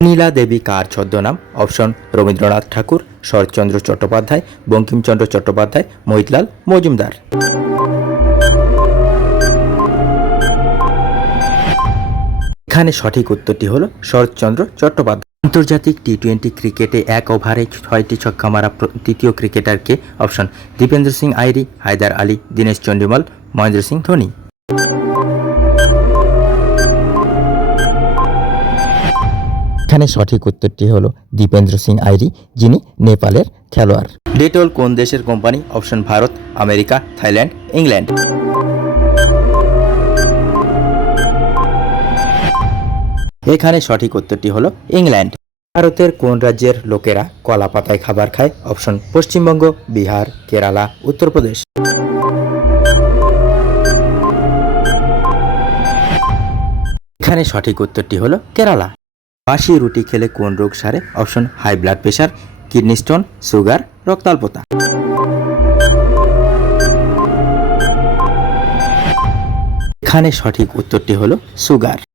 নীলা দেবী কার ছদ্মনাম? অপশন, রবীন্দ্রনাথ ঠাকুর, শরৎচন্দ্র চট্টোপাধ্যায়, বঙ্কিমচন্দ্র চট্টোপাধ্যায়, মহিতলাল মজুমদার। এখানে সঠিক উত্তরটি হল শরৎচন্দ্র চট্টোপাধ্যায়। আন্তর্জাতিক টি টোয়েন্টি ক্রিকেটে এক ওভারে ছয়টি ছক্কা মারা তৃতীয় ক্রিকেটারকে অপশন, দীপেন্দ্র সিং আইরি হায়দার আলী, দীনেশ চন্ডিমাল মহেন্দ্র সিং ধোনি। এখানে সঠিক উত্তরটি হলো দীপেন্দ্র সিং আইরি, যিনি নেপালের খেলোয়াড়। ডেটল কোন দেশের company? Option Bharat, America, Thailand, England. এখানে সঠিক উত্তরটি হলো ইংল্যান্ড। ভারতের কোন রাজ্যের লোকেরা কলা পাতায় খাবার খায়? অপশন পশ্চিমবঙ্গ, বিহার, কেরালা, উত্তরপ্রদেশ। এখানে সঠিক উত্তরটি হলো কেরালা। বাসি রুটি খেলে কোন রোগ সারে? Option, high blood pressure kidney stone, sugar রক্তাল্পতা এখানে সঠিক উত্তরটি হলো সুগার।